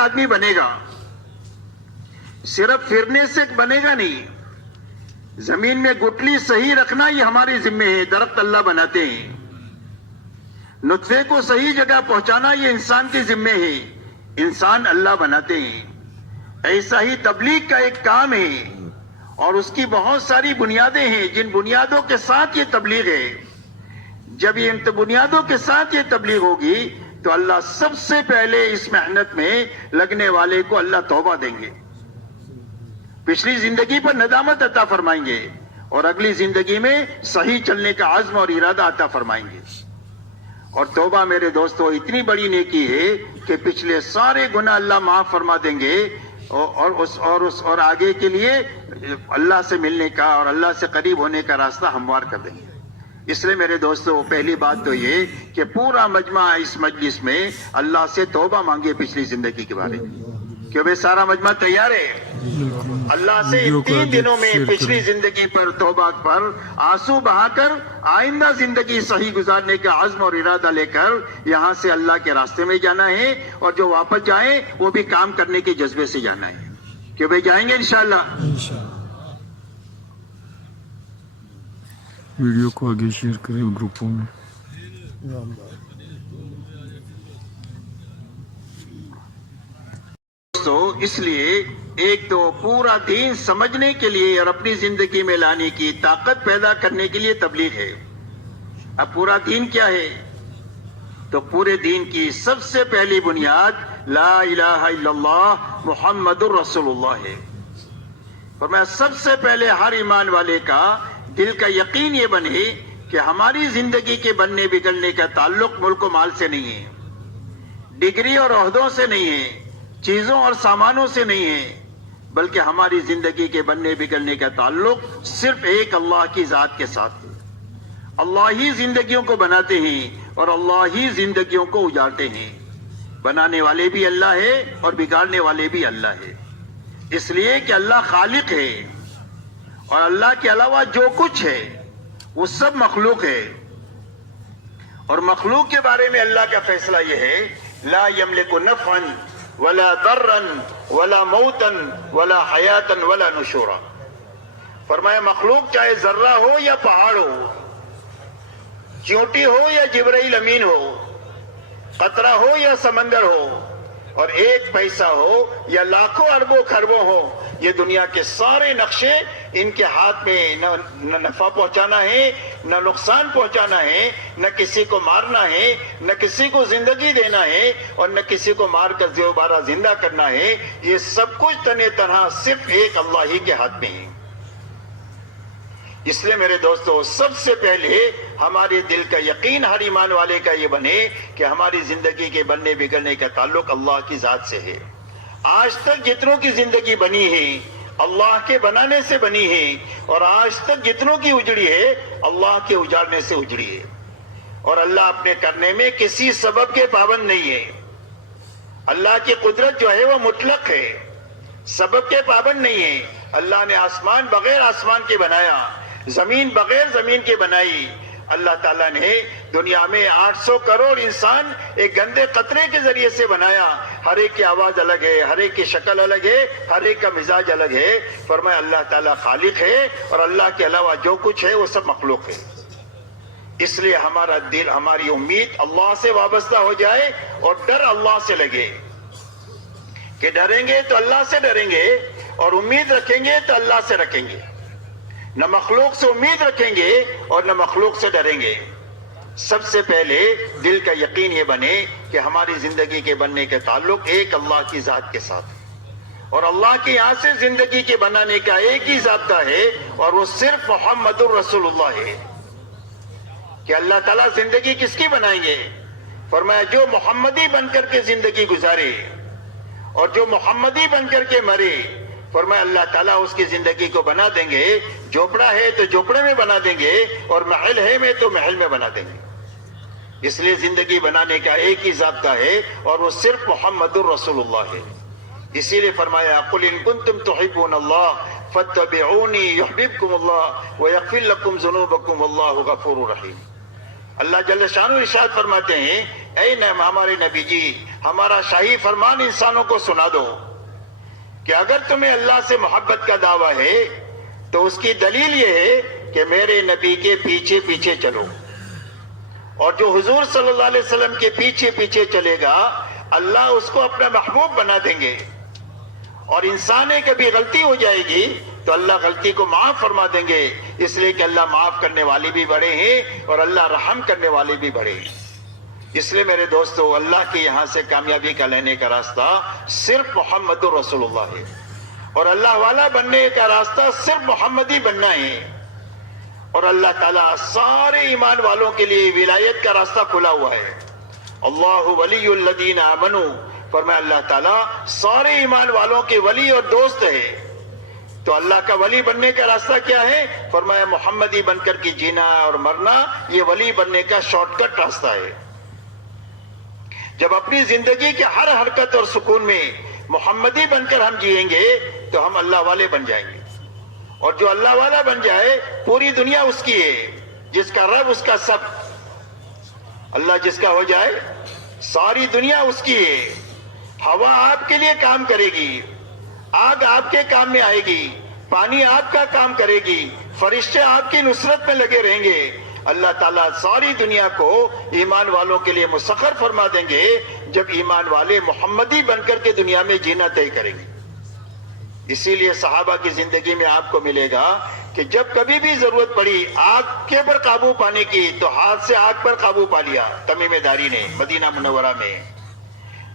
آدمی بنے گا. صرف پھرنے سے بنے گا نہیں. زمین میں گٹلی صحیح رکھنا یہ ہماری ذمہ ہے. درخت اللہ بناتے ہیں. نطفے کو صحیح جگہ پہنچانا یہ انسان کے ذمہ ہے. انسان اللہ بناتے ہیں. ایسا ہی تبلیغ کا ایک کام ہے اور اس کی بہت ساری بنیادیں ہیں جن بنیادوں کے ساتھ یہ تبلیغ ہے. جب یہ ان بنیادوں کے ساتھ یہ تبلیغ ہوگی تو اللہ سب سے پہلے اس محنت میں لگنے والے کو اللہ توبہ دیں گے. پچھلی زندگی پر ندامت عطا فرمائیں گے اور اگلی زندگی میں صحیح چلنے کا عزم اور ارادہ عطا فرمائیں گے. اور توبہ میرے دوستو اتنی بڑی نیکی ہے کہ پچھلے سارے گناہ اللہ معاف فرما دیں گے اور آگے کے لیے اللہ سے ملنے کا اور اللہ سے قریب ہونے کا راستہ ہموار کر دیں گے. اس لیے میرے دوستو پہلی بات تو یہ کہ پورا مجمع اس مجلس میں اللہ سے توبہ مانگے پچھلی زندگی کے بارے میں. کہ بھئی سارا مجمع تیار ہے اللہ سے ان 3 دنوں میں پچھلی زندگی پر توبہ پر آنسو بہا کر آئندہ زندگی صحیح گزارنے کا عزم اور ارادہ لے کر یہاں سے اللہ کے راستے میں جانا ہے اور جو واپس جائیں وہ بھی کام کرنے کے جذبے سے جانا ہے. کہ بھئی جائیں گے انشاءاللہ. ویڈیو کو آگے شیئر کریں گروپوں میں. تو اس لیے ایک تو پورا دین سمجھنے کے لیے اور اپنی زندگی میں لانے کی طاقت پیدا کرنے کے لیے تبلیغ ہے. اب پورا دین کیا ہے؟ تو پورے دین کی سب سے پہلی بنیاد لا الہ الا اللہ محمد الرسول اللہ ہے. فرمایا سب سے پہلے ہر ایمان والے کا دل کا یقین یہ بنے کہ ہماری زندگی کے بننے بگڑنے کا تعلق ملک و مال سے نہیں ہے, ڈگری اور عہدوں سے نہیں ہے, چیزوں اور سامانوں سے نہیں ہے, بلکہ ہماری زندگی کے بننے بگڑنے کا تعلق صرف ایک اللہ کی ذات کے ساتھ ہے. اللہ ہی زندگیوں کو بناتے ہیں اور اللہ ہی زندگیوں کو اجارتے ہیں. بنانے والے بھی اللہ ہے اور بگاڑنے والے بھی اللہ ہے. اس لیے کہ اللہ خالق ہے اور اللہ کے علاوہ جو کچھ ہے وہ سب مخلوق ہے. اور مخلوق کے بارے میں اللہ کا فیصلہ یہ ہے لا یملک نفعا ولا ضرا ولا موتا ولا حیاتا ولا نشورا. فرمایا مخلوق چاہے ذرہ ہو یا پہاڑ ہو, چیونٹی ہو یا جبرائیل امین ہو, قطرہ ہو یا سمندر ہو, اور ایک پیسہ ہو یا لاکھوں اربوں خربوں ہو, یہ دنیا کے سارے نقشے ان کے ہاتھ میں نہ نفع پہنچانا ہے نہ نقصان پہنچانا ہے, نہ کسی کو مارنا ہے نہ کسی کو زندگی دینا ہے اور نہ کسی کو مار کر دوبارہ زندہ کرنا ہے. یہ سب کچھ تنے تنہا صرف ایک اللہ ہی کے ہاتھ میں ہے. اس لیے میرے دوستو سب سے پہلے ہمارے دل کا یقین ہر ایمان والے کا یہ بنے کہ ہماری زندگی کے بننے بگڑنے کا تعلق اللہ کی ذات سے ہے. آج تک جتنوں کی زندگی بنی ہے اللہ کے بنانے سے بنی ہے, اور آج تک جتنوں کی اجڑی ہے اللہ کے اجاڑنے سے اجڑی ہے. اور اللہ اپنے کرنے میں کسی سبب کے پابند نہیں ہے. اللہ کی قدرت جو ہے وہ مطلق ہے, سبب کے پابند نہیں ہے. اللہ نے آسمان بغیر آسمان کے بنایا, زمین بغیر زمین کے بنائی. اللہ تعالیٰ نے دنیا میں 800 کروڑ انسان ایک گندے قطرے کے ذریعے سے بنایا. ہر ایک کی آواز الگ ہے, ہر ایک کی شکل الگ ہے, ہر ایک کا مزاج الگ ہے. فرمایا اللہ تعالیٰ خالق ہے اور اللہ کے علاوہ جو کچھ ہے وہ سب مخلوق ہے. اس لیے ہمارا دل, ہماری امید اللہ سے وابستہ ہو جائے اور ڈر اللہ سے لگے کہ ڈریں گے تو اللہ سے ڈریں گے اور امید رکھیں گے تو اللہ سے رکھیں گے. نہ مخلوق سے امید رکھیں گے اور نہ مخلوق سے ڈریں گے. سب سے پہلے دل کا یقین یہ بنے کہ ہماری زندگی کے بننے کے تعلق ایک اللہ کی ذات کے ساتھ, اور اللہ کے یہاں سے زندگی کے بنانے کا ایک ہی ضابطہ ہے اور وہ صرف محمد الرسول اللہ ہے. کہ اللہ تعالیٰ زندگی کس کی بنائیں گے؟ فرمایا جو محمدی بن کر کے زندگی گزارے اور جو محمدی بن کر کے مرے, فرمایا اللہ تعالیٰ اس کی زندگی کو بنا دیں گے. جھوپڑا ہے تو جھوپڑے میں بنا دیں گے اور محل ہے میں تو محل میں بنا دیں گے. اس لیے زندگی بنانے کا ایک ہی ضابطہ ہے اور وہ صرف محمد الرسول اللہ ہے. اسی لیے فرمایا قل ان کنتم تحبون اللہ فاتبعونی یحببکم اللہ ویغفر لکم ذنوبکم واللہ غفور رحیم. اللہ جل شانہ ارشاد فرماتے ہیں اے ہمارے نبی جی, ہمارا شاہی فرمان انسانوں کو سنا دو کہ اگر تمہیں اللہ سے محبت کا دعویٰ ہے تو اس کی دلیل یہ ہے کہ میرے نبی کے پیچھے پیچھے چلو، اور جو حضور صلی اللہ علیہ وسلم کے پیچھے پیچھے چلے گا اللہ اس کو اپنا محبوب بنا دیں گے، اور انسان کبھی غلطی ہو جائے گی تو اللہ غلطی کو معاف فرما دیں گے، اس لیے کہ اللہ معاف کرنے والے بھی بڑے ہیں اور اللہ رحم کرنے والے بھی بڑے ہیں۔ اس لیے میرے دوستو، اللہ کے یہاں سے کامیابی کا لینے کا راستہ صرف محمد رسول اللہ ہے، اور اللہ والا بننے کا راستہ صرف محمدی بننا ہے، اور اللہ تعالیٰ سارے ایمان والوں کے لیے ولایت کا راستہ کھلا ہوا ہے۔ اللہ ولی الذین آمنوا، فرمایا اللہ تعالیٰ سارے ایمان والوں کے ولی اور دوست ہے۔ تو اللہ کا ولی بننے کا راستہ کیا ہے؟ فرمایا محمدی بن کر کے جینا اور مرنا، یہ ولی بننے کا شارٹ کٹ راستہ ہے۔ جب اپنی زندگی کے ہر حرکت اور سکون میں محمدی بن کر ہم جئیں گے تو ہم اللہ والے بن جائیں گے، اور جو اللہ والا بن جائے پوری دنیا اس کی ہے، جس کا رب اس کا سب، اللہ جس کا ہو جائے ساری دنیا اس کی ہے۔ ہوا آپ کے لیے کام کرے گی، آگ آپ کے کام میں آئے گی، پانی آپ کا کام کرے گی، فرشتے آپ کی نصرت میں لگے رہیں گے۔ اللہ تعالیٰ ساری دنیا کو ایمان والوں کے لیے مسخر فرما دیں گے جب ایمان والے محمدی بن کر کے دنیا میں جینا طے کریں گے۔ اسی لیے صحابہ کی زندگی میں آپ کو ملے گا کہ جب کبھی بھی ضرورت پڑی آگ کے پر قابو پانے کی تو ہاتھ سے آگ پر قابو پا لیا تمیم داری نے مدینہ منورہ میں۔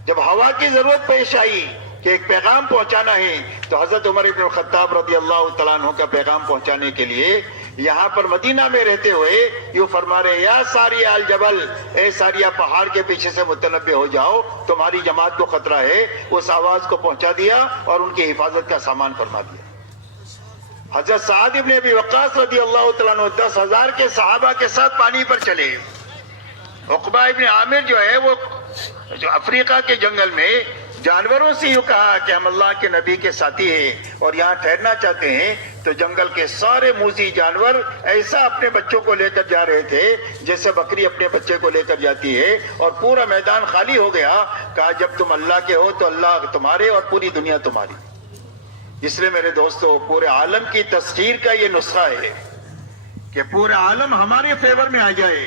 جب ہوا کی ضرورت پیش آئی کہ ایک پیغام پہنچانا ہے تو حضرت عمر بن الخطاب رضی اللہ تعالیٰ عنہ کا پیغام پہنچانے کے لیے یہاں پر مدینہ میں رہتے ہوئے یوں فرما رہے، یا ساریہ الجبل، اے ساریہ پہاڑ کے پیچھے سے متنبع ہو جاؤ، تمہاری جماعت کو خطرہ ہے۔ اس آواز کو پہنچا دیا اور ان کی حفاظت کا سامان فرما دیا۔ حضرت سعد ابن ابی وقاص رضی اللہ تعالیٰ عنہ 10,000 کے صحابہ کے ساتھ پانی پر چلے۔ عقبہ ابن عامر جو ہے وہ جو افریقہ کے جنگل میں جانوروں سے یوں کہا کہ ہم اللہ کے نبی کے ساتھی ہیں اور یہاں ٹھہرنا چاہتے ہیں، تو جنگل کے سارے موذی جانور ایسا اپنے بچوں کو لے کر جا رہے تھے جیسے بکری اپنے بچے کو لے کر جاتی ہے، اور پورا میدان خالی ہو گیا۔ کہا جب تم اللہ کے ہو تو اللہ تمہارے اور پوری دنیا تمہاری۔ اس لیے میرے دوستو، پورے عالم کی تسخیر کا یہ نسخہ ہے کہ پورے عالم ہمارے فیور میں آ جائے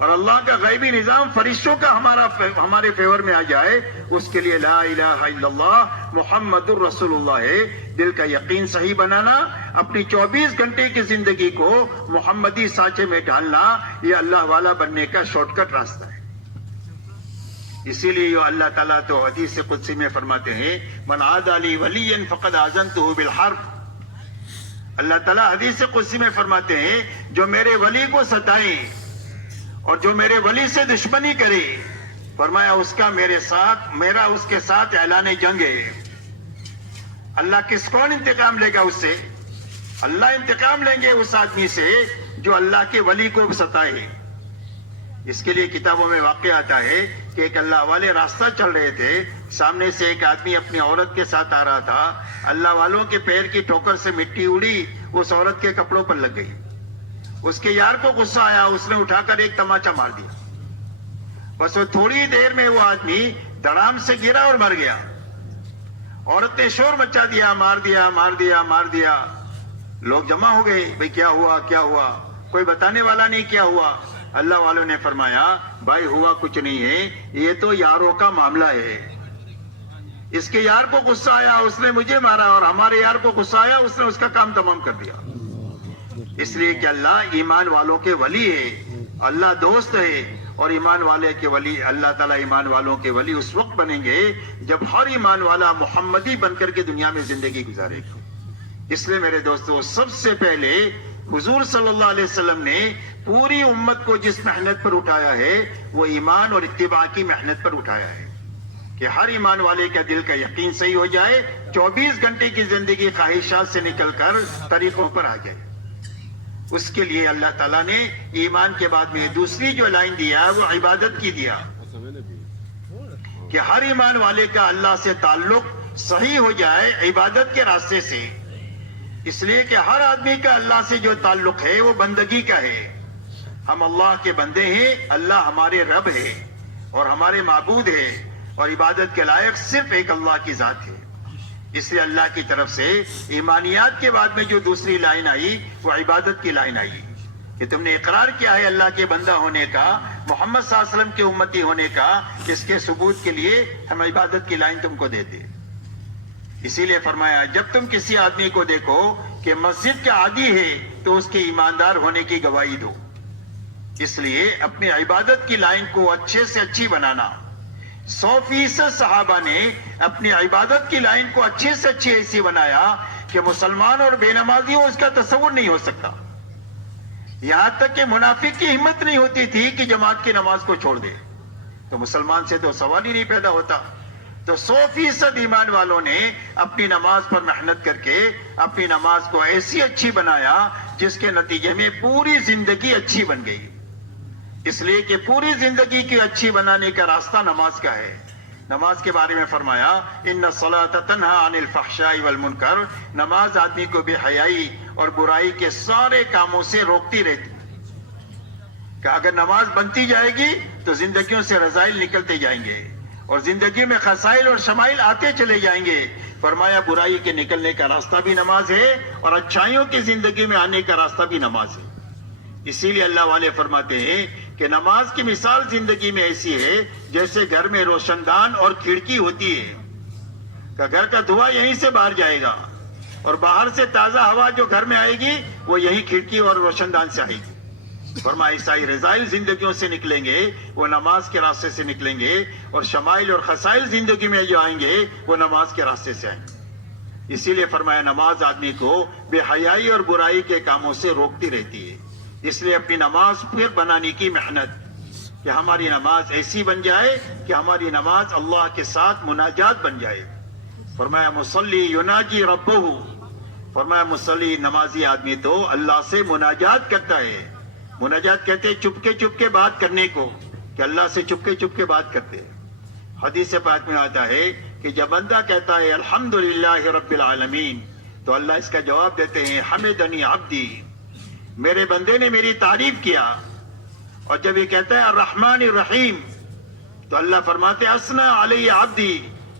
اور اللہ کا غیبی نظام فرشتوں کا ہمارے فیور میں آ جائے، اس کے لیے لا الہ الا اللہ محمد الرسول اللہ ہے۔ دل کا یقین صحیح بنانا، اپنی 24 گھنٹے کی زندگی کو محمدی سانچے میں ڈالنا، یہ اللہ والا بننے کا شارٹ کٹ راستہ ہے۔ اسی لیے یہ اللہ تعالیٰ تو حدیث قدسی میں فرماتے ہیں، من عادى لي وليا فقد آذنته بالحرب۔ اللہ تعالیٰ حدیث قدسی میں فرماتے ہیں، جو میرے ولی کو ستائیں اور جو میرے ولی سے دشمنی کرے، فرمایا اس کا میرا اس کے ساتھ اعلان جنگ ہے۔ اللہ کون انتقام لے گا اس سے؟ اللہ انتقام لیں گے اس آدمی سے جو اللہ کے ولی کو ستائے۔ اس کے لیے کتابوں میں واقع آتا ہے کہ ایک اللہ والے راستہ چل رہے تھے، سامنے سے ایک آدمی اپنی عورت کے ساتھ آ رہا تھا، اللہ والوں کے پیر کی ٹھوکر سے مٹی اڑی، اس عورت کے کپڑوں پر لگ گئی۔ اس کے یار کو غصہ آیا، اس نے اٹھا کر ایک تماچا مار دیا۔ بس وہ تھوڑی دیر میں وہ آدمی دڑام سے گرا اور مر گیا۔ عورت نے شور مچا دیا، مار دیا مار دیا مار دیا۔ لوگ جمع ہو گئے، بھئی کیا ہوا کیا ہوا؟ کوئی بتانے والا نہیں کیا ہوا۔ اللہ والوں نے فرمایا، بھائی ہوا کچھ نہیں ہے، یہ تو یاروں کا معاملہ ہے۔ اس کے یار کو غصہ آیا، اس نے مجھے مارا، اور ہمارے یار کو غصہ آیا، اس نے اس کا کام تمام کر دیا۔ اس لیے کہ اللہ ایمان والوں کے ولی ہے، اللہ دوست ہے، اور ایمان والے کے ولی، اللہ تعالیٰ ایمان والوں کے ولی اس وقت بنیں گے جب ہر ایمان والا محمدی بن کر کے دنیا میں زندگی گزارے گا۔ اس لیے میرے دوستو، سب سے پہلے حضور صلی اللہ علیہ وسلم نے پوری امت کو جس محنت پر اٹھایا ہے وہ ایمان اور اتباع کی محنت پر اٹھایا ہے، کہ ہر ایمان والے کا دل کا یقین صحیح ہو جائے، 24 گھنٹے کی زندگی خواہشات سے نکل کر طریقوں پر آ جائے۔ اس کے لیے اللہ تعالیٰ نے ایمان کے بعد میں دوسری جو لائن دیا وہ عبادت کی دیا، کہ ہر ایمان والے کا اللہ سے تعلق صحیح ہو جائے عبادت کے راستے سے۔ اس لیے کہ ہر آدمی کا اللہ سے جو تعلق ہے وہ بندگی کا ہے۔ ہم اللہ کے بندے ہیں، اللہ ہمارے رب ہے اور ہمارے معبود ہے، اور عبادت کے لائق صرف ایک اللہ کی ذات ہے. اس لیے اللہ کی طرف سے ایمانیات کے بعد میں جو دوسری لائن آئی وہ عبادت کی لائن آئی کہ تم نے اقرار کیا ہے اللہ کے بندہ ہونے کا, محمد صلی اللہ علیہ وسلم کے امتی ہونے کا. اس کے ثبوت کے لیے ہم عبادت کی لائن تم کو دیتے. اسی لیے فرمایا جب تم کسی آدمی کو دیکھو کہ مسجد کا عادی ہے تو اس کے ایماندار ہونے کی گواہی دو. اس لیے اپنی عبادت کی لائن کو اچھے سے اچھی بنانا. 100% صحابہ نے اپنی عبادت کی لائن کو اچھے سے اچھی ایسی بنایا کہ مسلمان اور بے نمازی ہو اس کا تصور نہیں ہو سکتا. یہاں تک کہ منافق کی ہمت نہیں ہوتی تھی کہ جماعت کی نماز کو چھوڑ دے, تو مسلمان سے تو سوال ہی نہیں پیدا ہوتا. تو 100% ایمان والوں نے اپنی نماز پر محنت کر کے اپنی نماز کو ایسی اچھی بنایا جس کے نتیجے میں پوری زندگی اچھی بن گئی. اس لیے کہ پوری زندگی کی اچھی بنانے کا راستہ نماز کا ہے. نماز کے بارے میں فرمایا ان الصلاۃ تنہی عن الفحشاء والمنکر, نماز آدمی کو بے حیائی اور برائی کے سارے کاموں سے روکتی رہتی. کہ اگر نماز بنتی جائے گی تو زندگیوں سے رذائل نکلتے جائیں گے اور زندگی میں خسائل اور شمائل آتے چلے جائیں گے. فرمایا برائی کے نکلنے کا راستہ بھی نماز ہے اور اچھائیوں کی زندگی میں آنے کا راستہ بھی نماز ہے. اسی لیے اللہ والے فرماتے ہیں کہ نماز کی مثال زندگی میں ایسی ہے جیسے گھر میں روشن دان اور کھڑکی ہوتی ہے کہ گھر کا دھواں یہیں سے باہر جائے گا اور باہر سے تازہ ہوا جو گھر میں آئے گی وہ یہی کھڑکی اور روشن دان سے آئے گی. فرمایا عیسائی رضائل زندگیوں سے نکلیں گے وہ نماز کے راستے سے نکلیں گے اور شمائل اور خسائل زندگی میں جو آئیں گے وہ نماز کے راستے سے آئیں گے. اسی لیے فرمایا نماز آدمی کو بے حیائی اور برائی کے کاموں سے روکتی رہتی ہے. اس لیے اپنی نماز پھر بنانے کی محنت کہ ہماری نماز ایسی بن جائے کہ ہماری نماز اللہ کے ساتھ مناجات بن جائے. فرمایا مصلی یناجی ربہ, فرمایا مصلی نمازی آدمی تو اللہ سے مناجات کرتا ہے. مناجات کہتے ہیں چپ کے بات کرنے کو, کہ اللہ سے چپ کے بات کرتے ہیں. حدیث پاک میں آتا ہے کہ جب بندہ کہتا ہے الحمدللہ رب العالمین تو اللہ اس کا جواب دیتے ہیں حمدنی عبدی, میرے بندے نے میری تعریف کیا. اور جب یہ کہتا ہے الرحمن الرحیم تو اللہ فرماتے اثنا علی عبدی,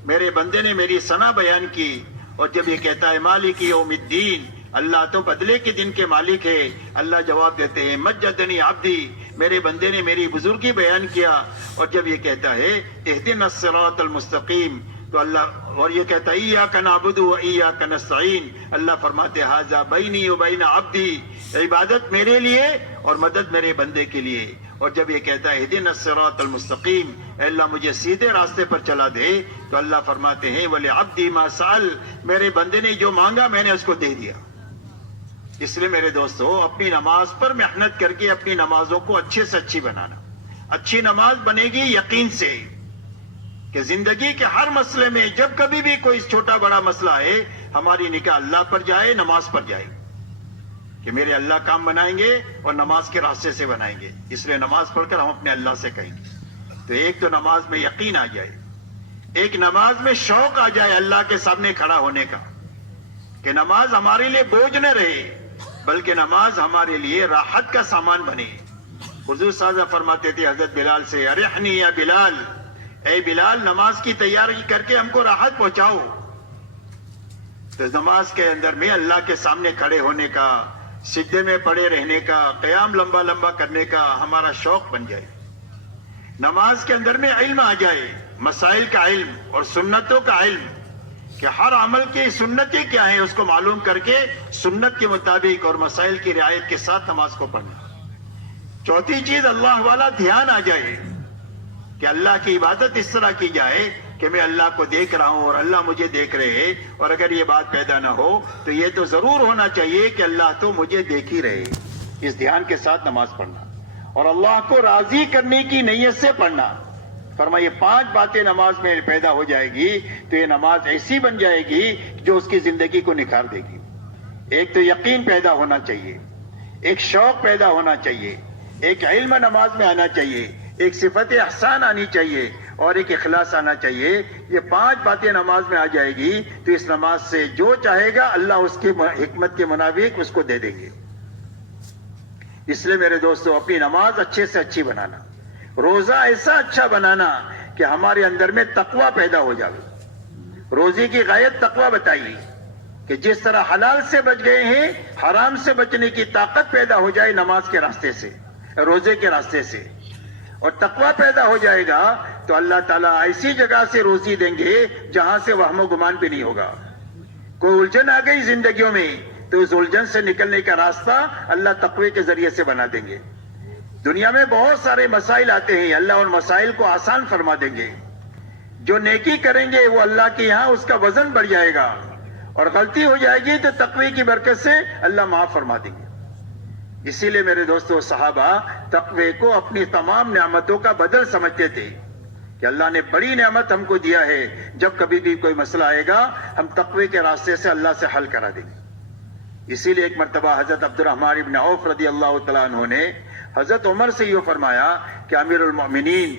میرے بندے نے میری ثنا بیان کی. اور جب یہ کہتا ہے مالک یوم الدین, اللہ تو بدلے کے دن کے مالک ہے, اللہ جواب دیتے ہیں مجدنی عبدی, میرے بندے نے میری بزرگی بیان کیا. اور جب یہ کہتا ہے اہدنا الصراط المستقیم تو اللہ اور یہ کہتا ہے ایاک نعبد و ایاک نستعین, اللہ فرماتے ھذا بینی و بین عبدی, عبادت میرے لیے اور مدد میرے بندے کے لیے. اور جب یہ کہتا ہے اہدنا الصراط المستقیم, اے اللہ مجھے سیدھے راستے پر چلا دے, تو اللہ فرماتے ہیں ولعبدی ما سأل, میرے بندے نے جو مانگا میں نے اس کو دے دیا. اس لیے میرے دوستو اپنی نماز پر محنت کر کے اپنی نمازوں کو اچھے سے اچھی بنانا. اچھی نماز بنے گی یقین سے کہ زندگی کے ہر مسئلے میں جب کبھی بھی کوئی چھوٹا بڑا مسئلہ ہے ہماری نگاہ اللہ پر جائے, نماز پر جائے کہ میرے اللہ کام بنائیں گے اور نماز کے راستے سے بنائیں گے. اس لیے نماز پڑھ کر ہم اپنے اللہ سے کہیں گے. تو ایک تو نماز میں یقین آ جائے, ایک نماز میں شوق آ جائے اللہ کے سامنے کھڑا ہونے کا کہ نماز ہمارے لیے بوجھ نہ رہے بلکہ نماز ہمارے لیے راحت کا سامان بنے. حضور صلی اللہ علیہ وسلم فرماتے تھے حضرت بلال سے ارحنی یا بلال, اے بلال نماز کی تیاری کر کے ہم کو راحت پہنچاؤ. تو نماز کے اندر میں اللہ کے سامنے کھڑے ہونے کا, سجدے میں پڑے رہنے کا, قیام لمبا لمبا کرنے کا ہمارا شوق بن جائے. نماز کے اندر میں علم آ جائے, مسائل کا علم اور سنتوں کا علم کہ ہر عمل کی سنتیں کیا ہیں اس کو معلوم کر کے سنت کے مطابق اور مسائل کی رعایت کے ساتھ نماز کو پڑھنا. چوتھی چیز اللہ والا دھیان آ جائے کہ اللہ کی عبادت اس طرح کی جائے کہ میں اللہ کو دیکھ رہا ہوں اور اللہ مجھے دیکھ رہے ہیں. اور اگر یہ بات پیدا نہ ہو تو یہ تو ضرور ہونا چاہیے کہ اللہ تو مجھے دیکھ ہی رہے. اس دھیان کے ساتھ نماز پڑھنا اور اللہ کو راضی کرنے کی نیت سے پڑھنا. فرمایا یہ 5 باتیں نماز میں پیدا ہو جائے گی تو یہ نماز ایسی بن جائے گی جو اس کی زندگی کو نکھار دے گی. ایک تو یقین پیدا ہونا چاہیے, ایک شوق پیدا ہونا چاہیے, ایک علم نماز میں آنا چاہیے, ایک صفت احسان آنی چاہیے اور ایک اخلاص آنا چاہیے. یہ 5 باتیں نماز میں آ جائے گی تو اس نماز سے جو چاہے گا اللہ اس کی حکمت کے مطابق اس کو دے دیں گے. اس لیے میرے دوستو اپنی نماز اچھے سے اچھی بنانا, روزہ ایسا اچھا بنانا کہ ہمارے اندر میں تقوی پیدا ہو جائے. روزے کی غایت تقوی بتائی کہ جس طرح حلال سے بچ گئے ہیں حرام سے بچنے کی طاقت پیدا ہو جائے نماز کے راستے سے, روزے کے راستے سے, اور تقوی پیدا ہو جائے گا تو اللہ تعالیٰ ایسی جگہ سے روزی دیں گے جہاں سے وہم و گمان بھی نہیں ہوگا. کوئی الجھن آ گئی زندگیوں میں تو اس الجھن سے نکلنے کا راستہ اللہ تقوی کے ذریعے سے بنا دیں گے. دنیا میں بہت سارے مسائل آتے ہیں, اللہ ان مسائل کو آسان فرما دیں گے. جو نیکی کریں گے وہ اللہ کے یہاں اس کا وزن بڑھ جائے گا, اور غلطی ہو جائے گی تو تقوی کی برکت سے اللہ معاف فرما دیں گے. اسی لیے میرے دوستو صحابہ تقوی کو اپنی تمام نعمتوں کا بدل سمجھتے تھے کہ اللہ نے بڑی نعمت ہم کو دیا ہے, جب کبھی بھی کوئی مسئلہ آئے گا ہم تقوی کے راستے سے اللہ سے حل کرا دیں گے. اسی لیے ایک مرتبہ حضرت عبد الرحمن ابن عوف رضی اللہ تعالیٰ عنہ نے حضرت عمر سے یہ فرمایا کہ امیر المؤمنین